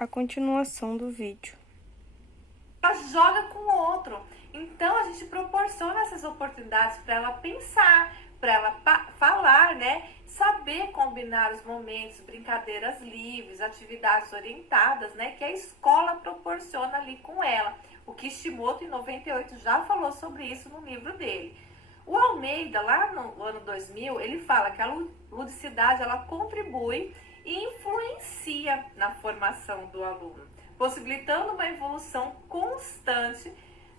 a continuação do vídeo. Ela joga com o outro. Então a gente proporciona essas oportunidades para ela pensar, para ela falar, né? Saber combinar os momentos, brincadeiras livres, atividades orientadas, né? Que a escola proporciona ali com ela. O Kishimoto, em 98, já falou sobre isso no livro dele. O Almeida, lá no ano 2000, ele fala que a ludicidade, ela contribui e influencia na formação do aluno, possibilitando uma evolução constante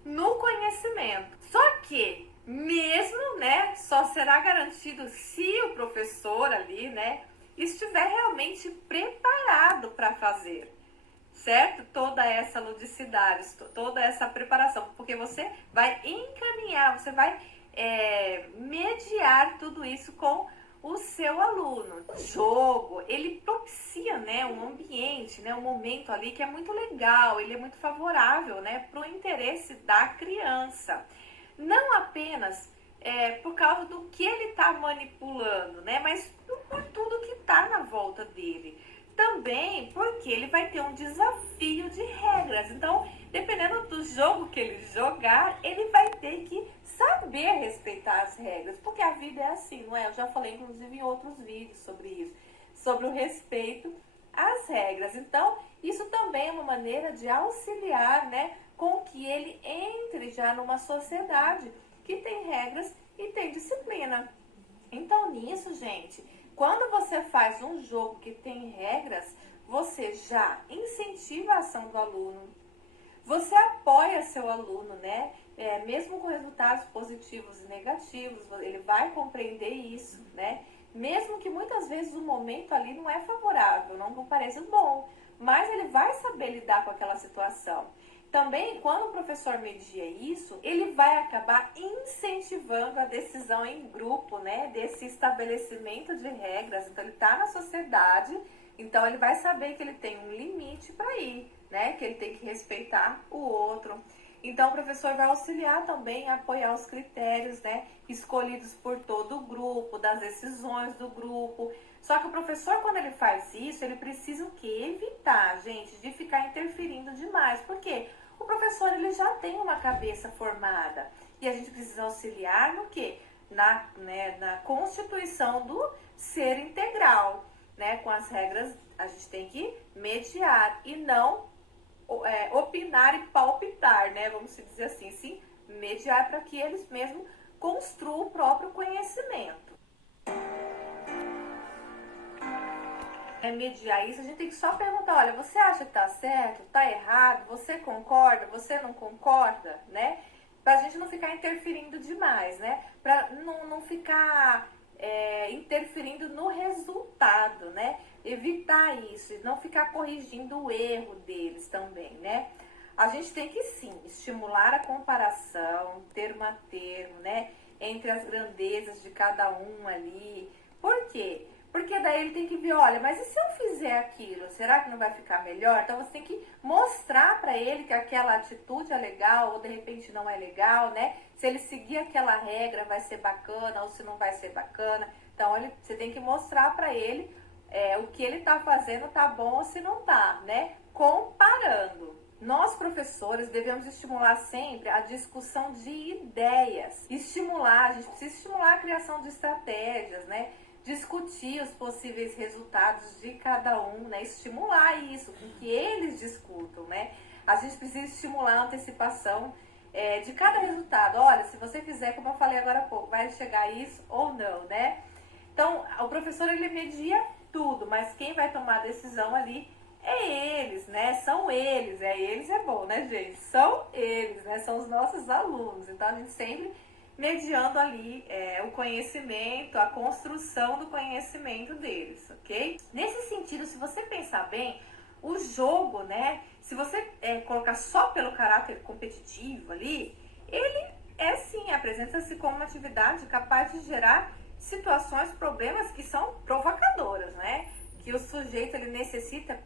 no conhecimento. Só que, mesmo, né, só será garantido se o professor ali, né, estiver realmente preparado para fazer, certo? Toda essa ludicidade, toda essa preparação, porque você vai encaminhar, você vai mediar tudo isso com o seu aluno. O jogo, ele propicia, né, um ambiente, né, um momento ali que é muito legal, ele é muito favorável, né, para o interesse da criança. Não apenas por causa do que ele está manipulando, né, mas por tudo que está na volta dele. Também porque ele vai ter um desafio de regras. Então, dependendo do jogo que ele jogar, ele vai ter que saber respeitar as regras. Porque a vida é assim, não é? Eu já falei, inclusive, em outros vídeos sobre isso. Sobre o respeito às regras. Então, isso também é uma maneira de auxiliar, né, com que ele entre já numa sociedade que tem regras e tem disciplina. Então, nisso, gente, quando você faz um jogo que tem regras, você já incentiva a ação do aluno, você apoia seu aluno, né? Mesmo com resultados positivos e negativos, ele vai compreender isso, né? Mesmo que muitas vezes o momento ali não é favorável, não pareça bom, mas ele vai saber lidar com aquela situação. Também, quando o professor media isso, ele vai acabar incentivando a decisão em grupo, né? Desse estabelecimento de regras. Então, ele está na sociedade, então ele vai saber que ele tem um limite para ir, né? Que ele tem que respeitar o outro. Então, o professor vai auxiliar também a apoiar os critérios, né? Escolhidos por todo o grupo, das decisões do grupo. Só que o professor, quando ele faz isso, ele precisa o quê? Evitar, gente, de ficar interferindo demais. Por quê? O professor, ele já tem uma cabeça formada. E a gente precisa auxiliar no quê? Na constituição do ser integral, né? Com as regras, a gente tem que mediar e não opinar e palpitar, né? Vamos dizer assim. Sim, mediar para que eles mesmos construam o próprio conhecimento. Mediar isso, a gente tem que só perguntar, olha, você acha que tá certo, tá errado, você concorda, você não concorda, né? Pra gente não ficar interferindo demais, né? Pra não ficar interferindo no resultado, né? Evitar isso, não ficar corrigindo o erro deles também, né? A gente tem que sim, estimular a comparação, termo a termo, né? Entre as grandezas de cada um ali. Por quê? Porque daí ele tem que ver, olha, mas e se eu fizer aquilo, será que não vai ficar melhor? Então você tem que mostrar para ele que aquela atitude é legal ou de repente não é legal, né? Se ele seguir aquela regra vai ser bacana ou se não vai ser bacana. Então você tem que mostrar para ele o que ele está fazendo tá bom ou se não tá, né? Comparando. Nós, professores, devemos estimular sempre a discussão de ideias. A gente precisa estimular a criação de estratégias, né? Discutir os possíveis resultados de cada um, né? Estimular isso, com que eles discutam, né? A gente precisa estimular a antecipação de cada resultado. Olha, se você fizer, como eu falei agora há pouco, vai chegar a isso ou não, né? Então, o professor, ele media tudo, mas quem vai tomar a decisão ali é eles, né? São eles. Eles é bom, né, gente? São eles, né? São os nossos alunos. Então, a gente sempre mediando ali o conhecimento, a construção do conhecimento deles, ok? Nesse sentido, se você pensar bem, o jogo, né? Se você colocar só pelo caráter competitivo ali, ele sim, apresenta-se como uma atividade capaz de gerar situações, problemas que são provocadoras, né? Que o sujeito ele necessita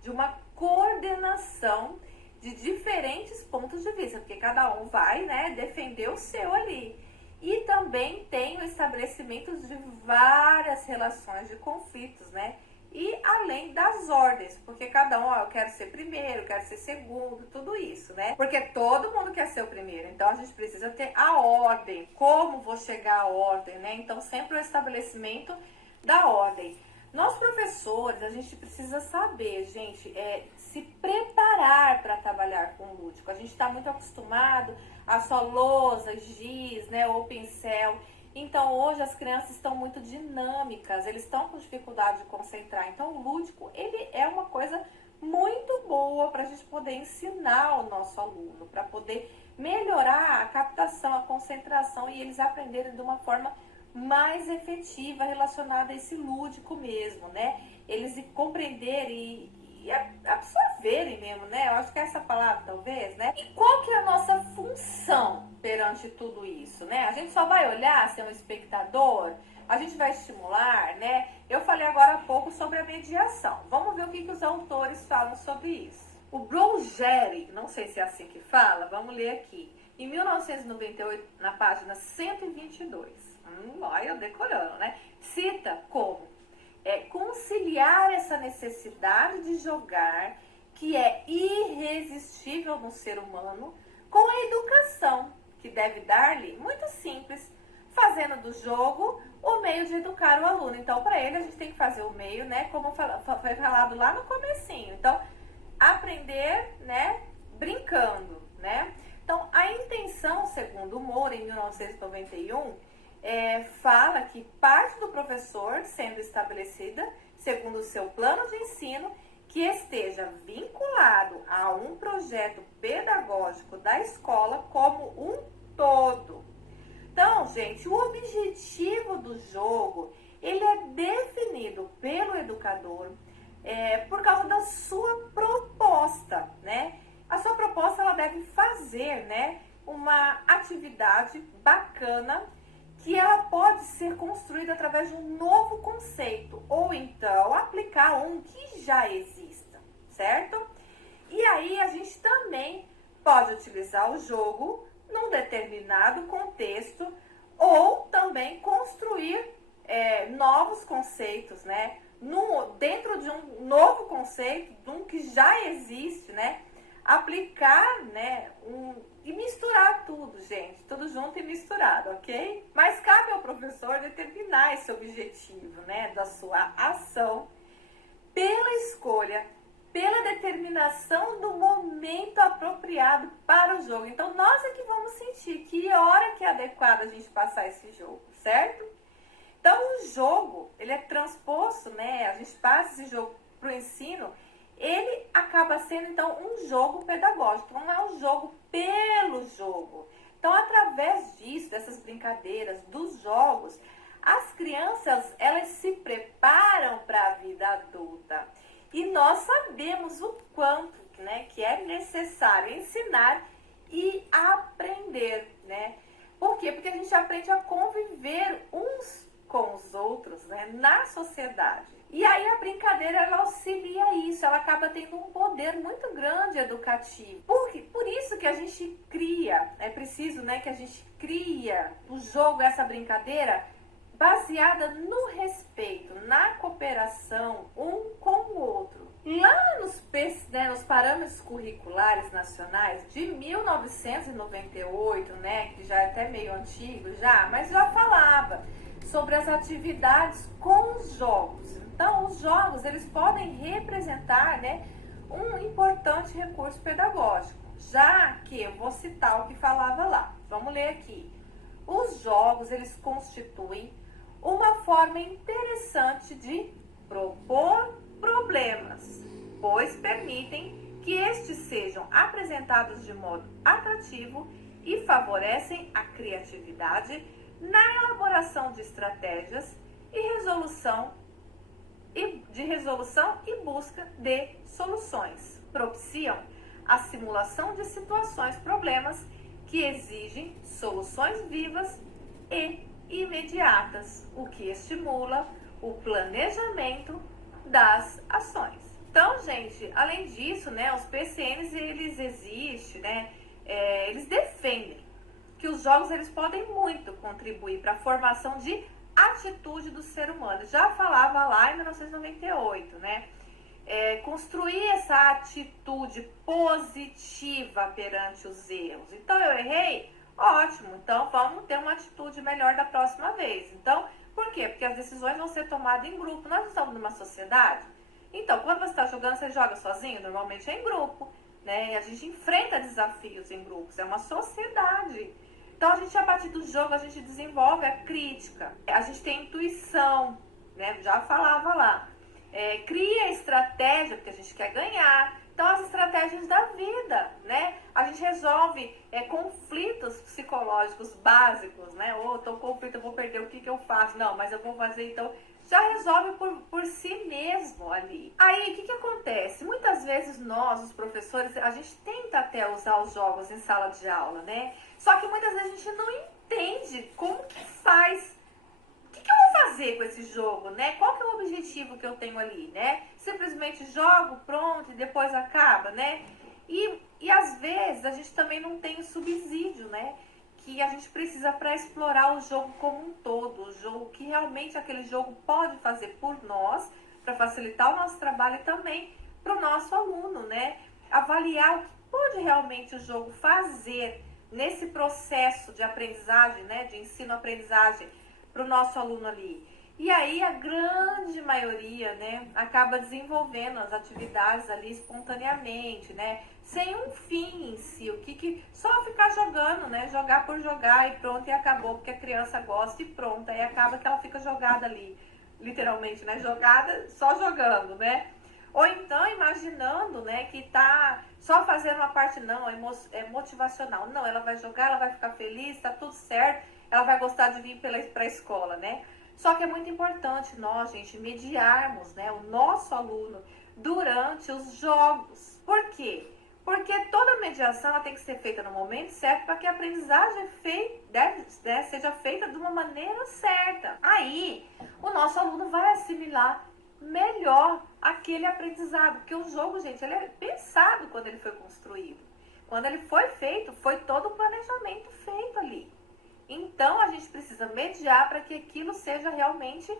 de uma coordenação de diferentes pontos de vista, porque cada um vai, né, defender o seu ali. E também tem o estabelecimento de várias relações de conflitos, né, e além das ordens, porque cada um, ó, eu quero ser primeiro, eu quero ser segundo, tudo isso, né? Porque todo mundo quer ser o primeiro, então a gente precisa ter a ordem, como vou chegar à ordem, né? Então sempre o estabelecimento da ordem. Nós professores, a gente precisa saber, gente, se preparar para trabalhar com o lúdico. A gente está muito acostumado a só lousa, giz, né, ou pincel. Então hoje as crianças estão muito dinâmicas, eles estão com dificuldade de concentrar. Então o lúdico, ele é uma coisa muito boa para a gente poder ensinar o nosso aluno, para poder melhorar a captação, a concentração e eles aprenderem de uma forma mais efetiva relacionada a esse lúdico mesmo, né? Eles compreenderem e absorverem mesmo, né? Eu acho que é essa palavra, talvez, né? E qual que é a nossa função perante tudo isso, né? A gente só vai olhar, ser um espectador, a gente vai estimular, né? Eu falei agora há pouco sobre a mediação. Vamos ver o que os autores falam sobre isso. O Bruegeri, não sei se é assim que fala, vamos ler aqui. Em 1998, na página 122. Olha, eu decorando, né? Cita como conciliar essa necessidade de jogar, que é irresistível no ser humano, com a educação, que deve dar-lhe, muito simples, fazendo do jogo o meio de educar o aluno. Então, para ele, a gente tem que fazer o meio, né? Como foi falado lá no comecinho. Então, aprender, né? Brincando, né? Então, a intenção, segundo Moura, em 1991, fala que parte do professor sendo estabelecida, segundo o seu plano de ensino, que esteja vinculado a um projeto pedagógico da escola como um todo. Então, gente, o objetivo do jogo, ele é definido pelo educador por causa da sua proposta, né? A sua proposta, ela deve fazer, né, uma atividade bacana que ela pode ser construída através de um novo conceito ou então aplicar um que já exista, certo? E aí a gente também pode utilizar o jogo num determinado contexto ou também construir novos conceitos, né? Dentro de um novo conceito, de um que já existe, né? Aplicar, né, e misturar tudo, gente, tudo junto e misturado, ok? Mas cabe ao professor determinar esse objetivo, né, da sua ação pela escolha, pela determinação do momento apropriado para o jogo. Então, nós é que vamos sentir que hora que é adequada a gente passar esse jogo, certo? Então, o jogo, ele é transposto, né, a gente passa esse jogo para o ensino, ele acaba sendo, então, um jogo pedagógico, não é um jogo pelo jogo. Então, através disso, dessas brincadeiras, dos jogos, as crianças, elas se preparam para a vida adulta. E nós sabemos o quanto, né, que é necessário ensinar e aprender, né? Por quê? Porque a gente aprende a conviver uns com os outros, né, na sociedade. E aí a brincadeira, ela auxilia isso, ela acaba tendo um poder muito grande educativo. Por isso que a gente cria, é preciso, né, que a gente cria o jogo, essa brincadeira, baseada no respeito, na cooperação um com o outro. Lá nos parâmetros curriculares nacionais de 1998, né, que já é até meio antigo já, mas já falava sobre as atividades com os jogos. Então, os jogos, eles podem representar, né, um importante recurso pedagógico, já que eu vou citar o que falava lá. Vamos ler aqui. Os jogos, eles constituem uma forma interessante de propor problemas, pois permitem que estes sejam apresentados de modo atrativo e favorecem a criatividade na elaboração de estratégias e resolução e busca de soluções. Propiciam a simulação de situações, problemas que exigem soluções vivas e imediatas, o que estimula o planejamento das ações. Então, gente, além disso, né, os PCNs, eles existem, né, eles defendem que os jogos, eles podem muito contribuir para a formação de atitude do ser humano. Já falava lá em 1998, né? Construir essa atitude positiva perante os erros. Então, eu errei? Ótimo, então vamos ter uma atitude melhor da próxima vez. Então, por quê? Porque as decisões vão ser tomadas em grupo. Nós estamos numa sociedade. Então, quando você está jogando, você joga sozinho? Normalmente é em grupo, né? E a gente enfrenta desafios em grupos. É uma sociedade. Então, a gente, a partir do jogo, a gente desenvolve a crítica. A gente tem intuição, né? Já falava lá. Cria estratégia, porque a gente quer ganhar. Então, as estratégias da vida, né? A gente resolve conflitos psicológicos básicos, né? Tô com conflito, eu vou perder, o que eu faço? Não, mas eu vou fazer, então... Já resolve por si mesmo ali. Aí, o que acontece? Muitas vezes nós, os professores, a gente tenta até usar os jogos em sala de aula, né? Só que muitas vezes a gente não entende como que faz. O que eu vou fazer com esse jogo, né? Qual que é o objetivo que eu tenho ali, né? Simplesmente jogo, pronto, e depois acaba, né? E às vezes a gente também não tem o subsídio, né? Que a gente precisa para explorar o jogo como um todo, o jogo que realmente aquele jogo pode fazer por nós, para facilitar o nosso trabalho e também para o nosso aluno, né? Avaliar o que pode realmente o jogo fazer nesse processo de aprendizagem, né? De ensino-aprendizagem para o nosso aluno ali. E aí a grande maioria, né, acaba desenvolvendo as atividades ali espontaneamente, né, sem um fim em si, só ficar jogando, né, jogar por jogar e pronto, e acabou, porque a criança gosta e pronto, aí acaba que ela fica jogada ali, literalmente, né, jogada, só jogando, né. Ou então imaginando, né, que tá só fazendo uma parte, não, é motivacional, não, ela vai jogar, ela vai ficar feliz, tá tudo certo, ela vai gostar de vir para a escola, né. Só que é muito importante nós, gente, mediarmos, né, o nosso aluno durante os jogos. Por quê? Porque toda mediação ela tem que ser feita no momento certo para que a aprendizagem seja feita de uma maneira certa. Aí, o nosso aluno vai assimilar melhor aquele aprendizado. Porque o jogo, gente, ele é pensado quando ele foi construído. Quando ele foi feito, foi todo o planejamento feito ali. Então, a gente precisa mediar para que aquilo seja realmente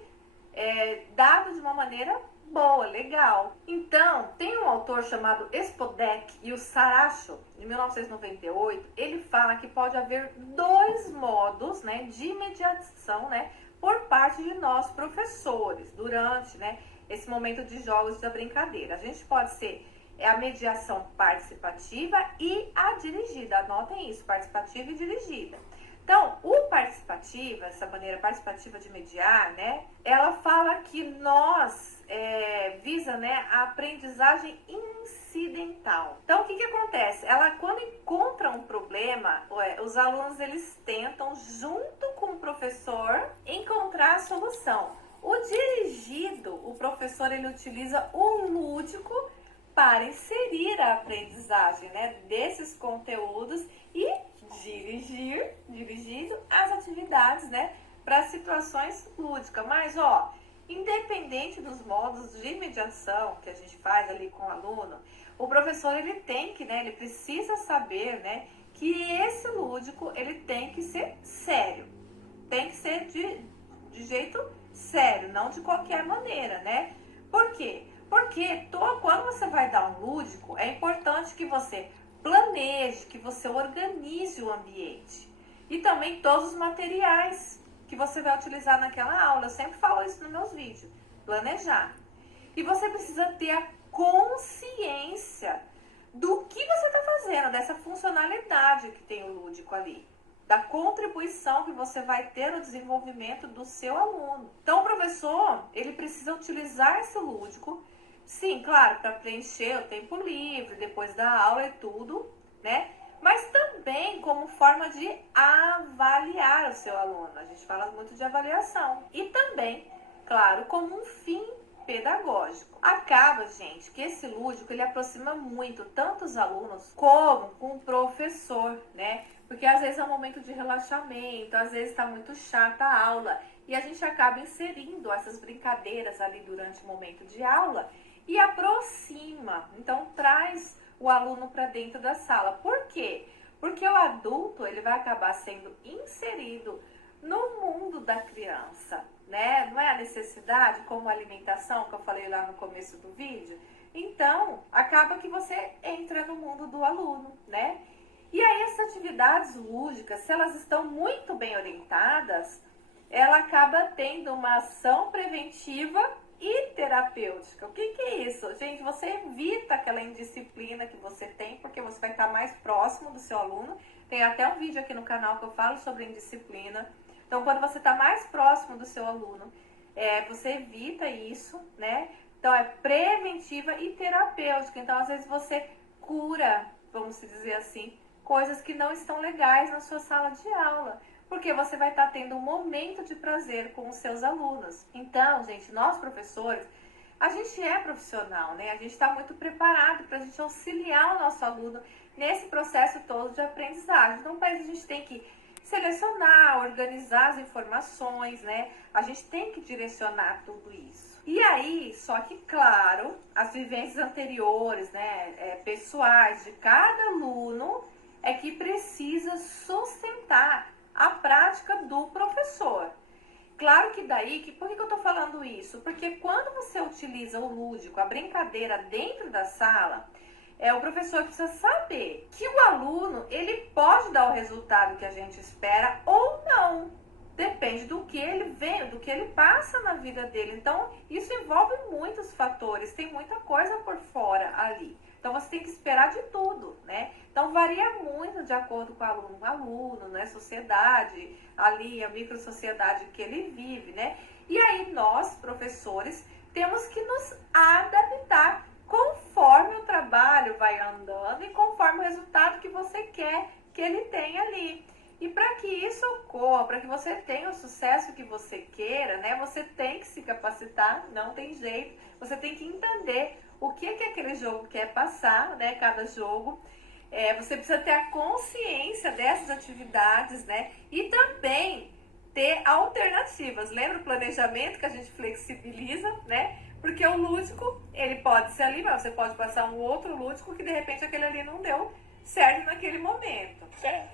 dado de uma maneira boa, legal. Então, tem um autor chamado Spodek e o Saracho, de 1998, ele fala que pode haver dois modos, né, de mediação, né, por parte de nós, professores, durante, né, esse momento de jogos da brincadeira. A gente pode ser a mediação participativa e a dirigida. Anotem isso, participativa e dirigida. Então, o participativo, essa maneira participativa de mediar, né, ela fala que nós visa, né, a aprendizagem incidental. Então, o que acontece? Ela, quando encontra um problema, os alunos, eles tentam, junto com o professor, encontrar a solução. O dirigido, o professor, ele utiliza o lúdico para inserir a aprendizagem, né, desses conteúdos e dirigindo as atividades, né, para situações lúdicas. Mas, independente dos modos de mediação que a gente faz ali com o aluno, o professor, ele tem que, né, ele precisa saber, né, que esse lúdico, ele tem que ser sério. Tem que ser de jeito sério, não de qualquer maneira, né? Por quê? Porque quando você vai dar um lúdico, é importante que você planeje, que você organize o ambiente. E também todos os materiais que você vai utilizar naquela aula. Eu sempre falo isso nos meus vídeos. Planejar. E você precisa ter a consciência do que você está fazendo, dessa funcionalidade que tem o lúdico ali. Da contribuição que você vai ter no desenvolvimento do seu aluno. Então, o professor, ele precisa utilizar esse lúdico, sim, claro, para preencher o tempo livre, depois da aula e tudo, né? Mas também como forma de avaliar o seu aluno. A gente fala muito de avaliação. E também, claro, como um fim pedagógico. Acaba, gente, que esse lúdico, ele aproxima muito tanto os alunos como com o professor, né? Porque às vezes é um momento de relaxamento, às vezes está muito chata a aula. E a gente acaba inserindo essas brincadeiras ali durante o momento de aula e aproxima. Então, traz o aluno para dentro da sala. Por quê? Porque o adulto, ele vai acabar sendo inserido no mundo da criança, né? Não é a necessidade, como a alimentação, que eu falei lá no começo do vídeo? Então, acaba que você entra no mundo do aluno, né? E aí, essas atividades lúdicas, se elas estão muito bem orientadas, ela acaba tendo uma ação preventiva e terapêutica. O que é isso? Gente, você evita aquela indisciplina que você tem, porque você vai estar mais próximo do seu aluno. Tem até um vídeo aqui no canal que eu falo sobre indisciplina. Então, quando você está mais próximo do seu aluno, você evita isso, né? Então, é preventiva e terapêutica. Então, às vezes você cura, vamos dizer assim, coisas que não estão legais na sua sala de aula, porque você vai estar tendo um momento de prazer com os seus alunos. Então, gente, nós professores, a gente é profissional, né? A gente está muito preparado para a gente auxiliar o nosso aluno nesse processo todo de aprendizagem. Então, para isso a gente tem que selecionar, organizar as informações, né? A gente tem que direcionar tudo isso. E aí, só que, claro, as vivências anteriores, né, pessoais de cada aluno é que precisa sustentar a prática do professor. Claro que daí, por que eu estou falando isso? Porque quando você utiliza o lúdico, a brincadeira dentro da sala, o professor precisa saber que o aluno, ele pode dar o resultado que a gente espera ou não. Depende do que ele vê, do que ele passa na vida dele. Então, isso envolve muitos fatores, tem muita coisa por fora ali. Então, você tem que esperar de tudo, né? Então, varia muito de acordo com o aluno, né? Sociedade, ali, a microsociedade que ele vive, né? E aí, nós, professores, temos que nos adaptar conforme o trabalho vai andando e conforme o resultado que você quer que ele tenha ali. E para que isso ocorra, para que você tenha o sucesso que você queira, né? Você tem que se capacitar, não tem jeito. Você tem que entender o que aquele jogo quer passar, né? Cada jogo. Você precisa ter a consciência dessas atividades, né? E também ter alternativas. Lembra o planejamento que a gente flexibiliza, né? Porque o lúdico, ele pode ser ali, mas você pode passar um outro lúdico que de repente aquele ali não deu certo naquele momento.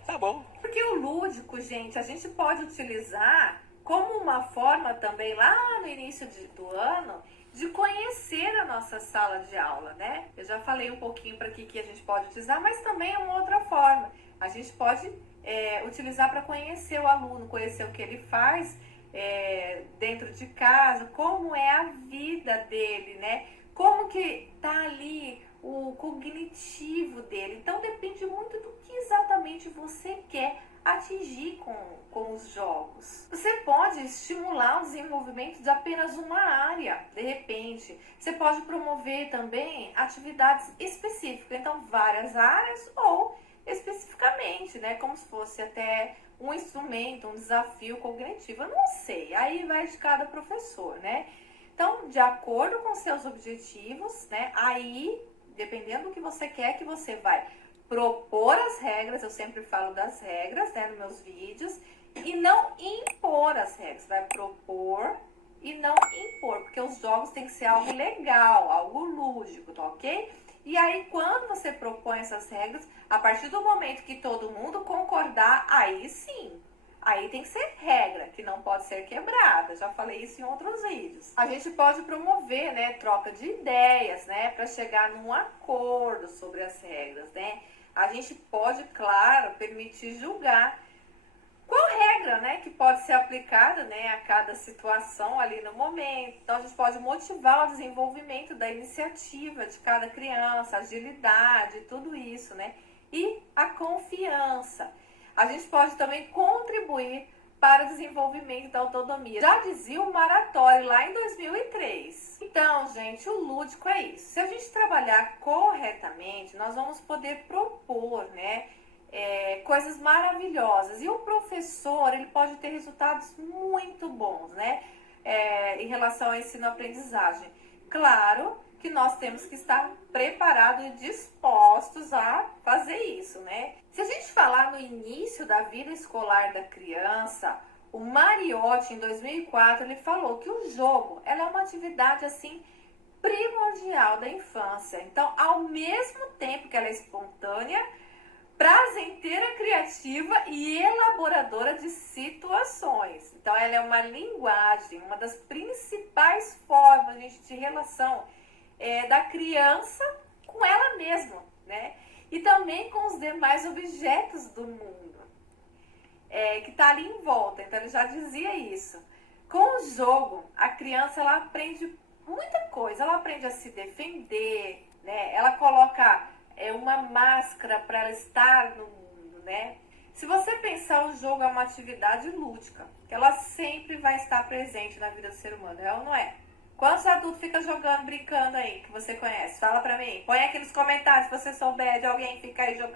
Tá bom. Porque o lúdico, gente, a gente pode utilizar como uma forma também lá no início do ano de conhecer a nossa sala de aula, né? Eu já falei um pouquinho para que a gente pode utilizar, mas também é uma outra forma. A gente pode utilizar para conhecer o aluno, conhecer o que ele faz dentro de casa, como é a vida dele, né? Como que tá ali o cognitivo dele. Então depende muito do que exatamente você quer atingir com os jogos. Você pode estimular o desenvolvimento de apenas uma área, de repente. Você pode promover também atividades específicas, então várias áreas ou especificamente, né, como se fosse até um instrumento, um desafio cognitivo. Eu não sei, aí vai de cada professor, né? Então, de acordo com seus objetivos, né, aí, dependendo do que você quer, que você vai propor as regras, eu sempre falo das regras, né, nos meus vídeos, e não impor as regras, vai propor e não impor, porque os jogos tem que ser algo legal, algo lúdico, tá ok? E aí, quando você propõe essas regras, a partir do momento que todo mundo concordar, aí sim, aí tem que ser regra, que não pode ser quebrada. Já falei isso em outros vídeos. A gente pode promover, né, troca de ideias, né, para chegar num acordo sobre as regras, né? A gente pode, claro, permitir julgar qual regra, né, que pode ser aplicada, né, a cada situação ali no momento. Então, a gente pode motivar o desenvolvimento da iniciativa de cada criança, agilidade, tudo isso, né? E a confiança. A gente pode também contribuir para o desenvolvimento da autonomia. Já dizia o Maratori lá em 2003. Então, gente, o lúdico é isso. Se a gente trabalhar corretamente, nós vamos poder propor, né, coisas maravilhosas. E o professor, ele pode ter resultados muito bons, né, em relação ao ensino-aprendizagem. Claro que nós temos que estar preparados e dispostos a fazer isso, né? Se a gente falar no início da vida escolar da criança, o Mariotti, em 2004, ele falou que o jogo, ela é uma atividade, assim, primordial da infância. Então, ao mesmo tempo que ela é espontânea, prazenteira, criativa e elaboradora de situações. Então, ela é uma linguagem, uma das principais formas, gente, de relação da criança com ela mesma, né? E também com os demais objetos do mundo, que está ali em volta. Então, ele já dizia isso. Com o jogo, a criança, ela aprende muita coisa. Ela aprende a se defender, né? Ela coloca uma máscara para ela estar no mundo, né? Se você pensar, o jogo é uma atividade lúdica, que ela sempre vai estar presente na vida do ser humano, é ou não é? Quantos adultos ficam jogando, brincando aí, que você conhece? Fala pra mim. Põe aqui nos comentários se você souber de alguém ficar aí jogando.